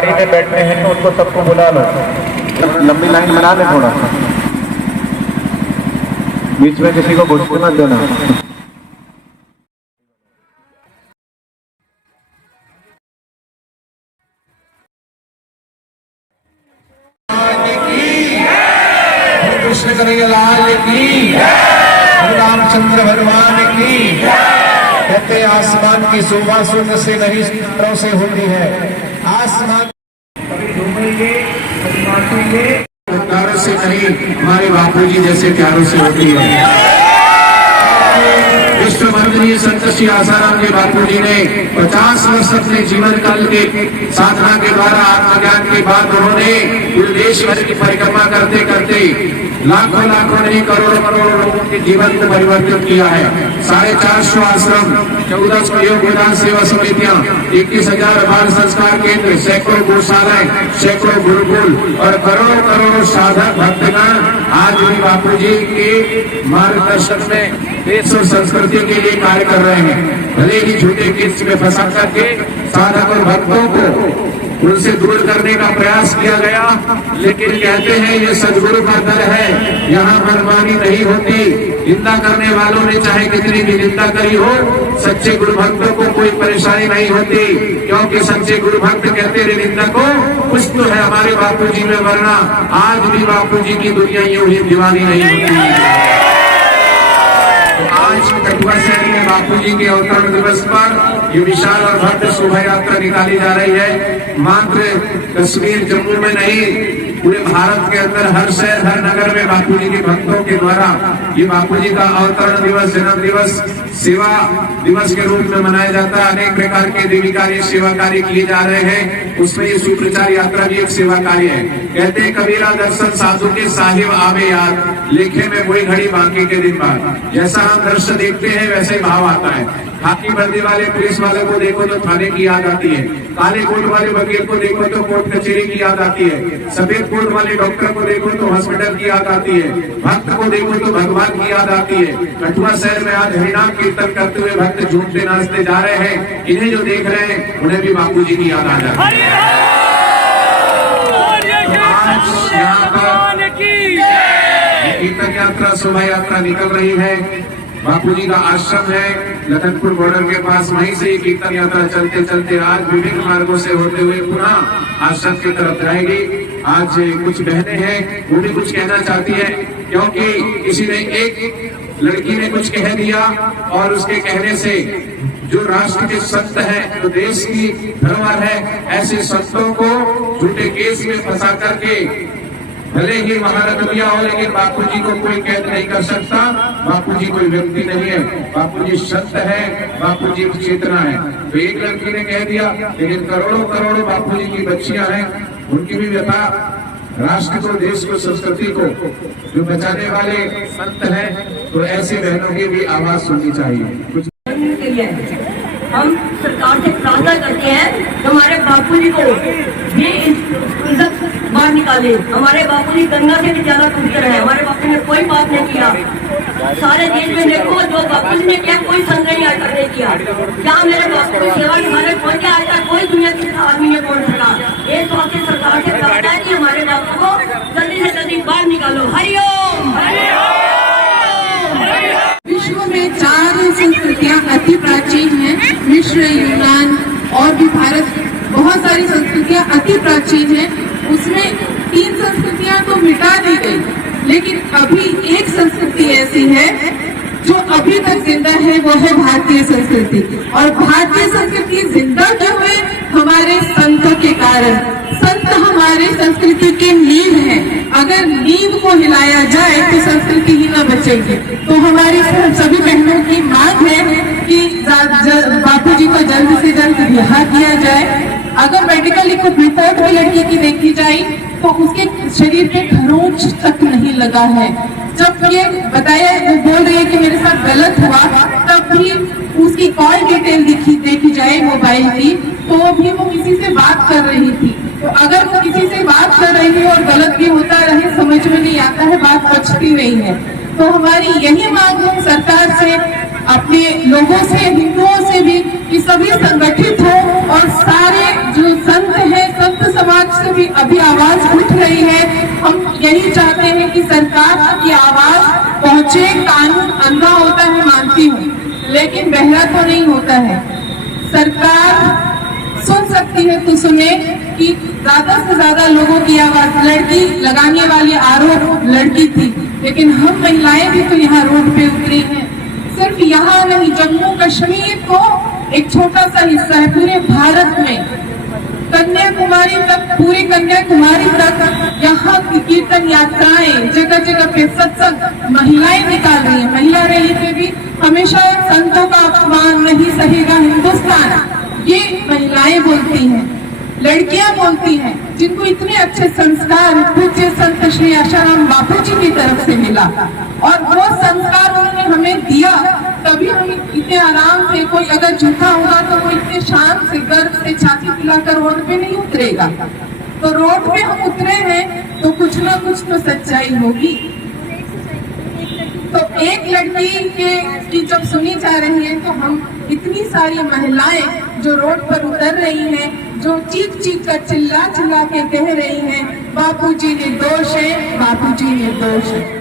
गाड़ी में बैठते हैं तो उनको सबको बुला लो, लंबी लाइन बना ले, थोड़ा बीच में किसी को घुस मत देना। कृष्ण कन्हैया लाल की, रामचंद्र भगवान की। कहते आसमान की शोभा शून्य से नहीं सितारों से होती है। आसमान प्यारों से नहीं, हमारे बापूजी जैसे प्यारों से होती है। विश्व वंदनीय संत श्री आसाराम के बापूजी ने 50 वर्ष अपने जीवन काल के साधना के द्वारा आत्मज्ञान के बाद उन्होंने पूरे देश भर की परिक्रमा करते करते लाखों लाखों नहीं करोड़ों करोड़ों लोगों के जीवन को परिवर्तित किया है। 450 आश्रम, 1400 योग विधान सेवा समितियां, 21,000 बाल संस्कार केंद्र, सैकड़ों गौशालाएं, सैकड़ों गुरुकुल और करोड़ों करोड़ों साधक भक्तगण आज भी बापूजी के मार्गदर्शन में देश और संस्कृति के लिए कार्य कर रहे हैं। भले ही झूठे किस में फंसा करके साधक और भक्तों को उनसे दूर करने का प्रयास किया गया, लेकिन कहते हैं ये सदगुरु का दर है, यहाँ मनमानी नहीं होती। निंदा करने वालों ने चाहे कितनी भी निंदा करी हो, सच्चे गुरु भक्तों को कोई परेशानी नहीं होती, क्योंकि सच्चे गुरु भक्त कहते रहे निंदा को कुछ तो है हमारे बापूजी में, वरना आज भी बापूजी की दुनिया यूं ही दीवानी नहीं होती। आज कठुआ शहर में बापूजी के अवतरण दिवस पर ये विशाल और भव्य शोभा यात्रा निकाली जा रही है। मात्र कश्मीर जम्मू में नहीं, पूरे भारत के अंदर हर शहर हर नगर में बापूजी के भक्तों के द्वारा ये बापूजी का अवतरण दिवस, जन्म दिवस, सेवा दिवस के रूप में मनाया जाता है। अनेक प्रकार के देवी कार्य, सेवा कार्य किए जा रहे हैं। उसमें ये सुप्रचार यात्रा भी एक सेवा कार्य है। कहते हैं कबीरा दर्शन साधु के साहिब आवे याद, लेखे में वही घड़ी बाकी के दिन बाद। जैसा हम दृश्य देखते हैं वैसे ही भाव आता है। खाकी वर्दी वाले पुलिस वाले को देखो तो थाने की याद आती है, काले कोट वाले वकील को देखो तो कोर्ट कचहरी की याद आती है, सफेद कोट वाले डॉक्टर को देखो तो हॉस्पिटल की याद आती है, भक्त को देखो तो भगवान की याद आती है। कठुआ शहर में आज हरिनाम कीर्तन करते हुए भक्त झूमते नाचते जा रहे हैं। इन्हें जो देख रहे हैं उन्हें भी बापूजी की याद आ जाती है। आज यहाँ पर कीर्तन यात्रा, शोभा यात्रा निकल रही है। बापूजी का आश्रम है लखनपुर बॉर्डर के पास, वहीं से कीर्तन यात्रा चलते चलते आज विभिन्न मार्गों से होते हुए पुनः आश्रम की तरफ जाएगी। आज कुछ बहनें हैं, वो भी कुछ कहना चाहती है, क्योंकि किसी ने एक लड़की ने कुछ कह दिया और उसके कहने से जो राष्ट्र के संत हैं, जो देश की धरोहर है, ऐसे संतों को झूठे केस में फंसा करके भले ही महारत्निया हो, लेकिन बापूजी को कोई कैद नहीं कर सकता। बापूजी कोई व्यक्ति नहीं है, बापूजी संत है, बापूजी चेतना है। तो एक लड़की ने कह दिया, लेकिन करोड़ों करोड़ों बापूजी की बच्चियां हैं, उनकी भी व्यथा राष्ट्र को, देश को, संस्कृति को जो बचाने वाले संत हैं, तो ऐसी बहनों की भी आवाज सुननी चाहिए। कुछ हम सरकार से प्रार्थना करते हैं हमारे बापूजी को ये इज्जत बाहर निकाले। हमारे बापूजी गंगा से भी ज्यादा पवित्र है। हमारे बापू ने कोई बात नहीं किया। सारे देश में देखो जो बापूजी ने क्या, कोई संत नहीं आज तक नहीं किया। क्या मेरे बापू की सेवा हमारे कोई क्या आज तक कोई दुनिया के आदमी ने कौन सका। ये तो आपकी सरकार से प्रार्थना है कि हमारे बापू को जल्दी से जल्दी बाहर निकालो। हरिओम। विश्व में 4 संस्कृतियां अति प्राचीन हैं। मिस्र, यूनान और भी भारत, बहुत सारी संस्कृतियां अति प्राचीन हैं। उसमें 3 संस्कृतियां तो मिटा दी गई, लेकिन अभी एक संस्कृति ऐसी है जो अभी तक जिंदा है, वो है भारतीय संस्कृति। और भारतीय संस्कृति जिंदा क्यों है? हमारे संतों के कारण। संत हमारे संस्कृति के नींव है। अगर नींव को हिलाया जाए तो संस्कृति ही न बचेगी। तो हमारी सभी बहनों की मांग है कि बापूजी को जल्द से जल्द रिहा किया जाए। अगर मेडिकल रिपोर्ट भी लड़की की देखी जाए तो उसके शरीर पे खरोंच तक नहीं लगा है। जब ये बताया, वो बोल रही है कि मेरे साथ गलत हुआ, तब भी उसकी कॉल डिटेल देखी जाए मोबाइल की, तो भी वो किसी से बात कर रही थी। तो अगर वो किसी से बात कर रही है और गलत भी होता रहे, समझ में नहीं आता है, बात बचती नहीं है। तो हमारी यही मांग है सरकार से, अपने लोगों से, हिंदुओं से भी, कि सभी संगठित हो और सारे जो संत हैं, संत से भी अभी आवाज उठ रही है। हम यही चाहते हैं कि सरकार की आवाज पहुंचे। कानून अंधा होता है मानती हूँ, लेकिन बहरा तो नहीं होता है। सरकार सुन सकती है तो सुने कि ज्यादा से ज्यादा लोगों की आवाज, लड़की लगाने वाली आरोप लड़की थी, लेकिन हम महिलाएं भी तो यहाँ रोड पे उतरी हैं। सिर्फ यहाँ नहीं, जम्मू कश्मीर को एक छोटा सा हिस्सा है पूरे भारत में, कन्याकुमारी तक, पूरी कन्याकुमारी तक यहाँ की कीर्तन यात्राएं, जगह जगह पे सत्संग महिलाएं निकाल रही है। महिला रैली पे भी हमेशा संतों का अपमान नहीं सहेगा हिंदुस्तान, ये महिलाएं बोलती हैं, लड़कियां बोलती हैं, जिनको इतने अच्छे संस्कार पूज्य संत श्री आशाराम बापू जी की तरफ से मिला, और वो संस्कार उन्होंने हमें दिया, तभी हम इतने आराम से, कोई अगर झूठा होगा तो वो इतने शान से, गर्व से छाती पिलाकर रोड पे नहीं उतरेगा। तो रोड पे हम उतरे हैं तो कुछ ना कुछ तो सच्चाई होगी। तो एक लड़की की जब सुनी जा रही है, तो हम इतनी सारी महिलाएं जो रोड पर उतर रही हैं, जो चीख चीख कर चिल्ला चिल्ला के कह रही हैं, बापूजी निर्दोष है, बापूजी निर्दोष है।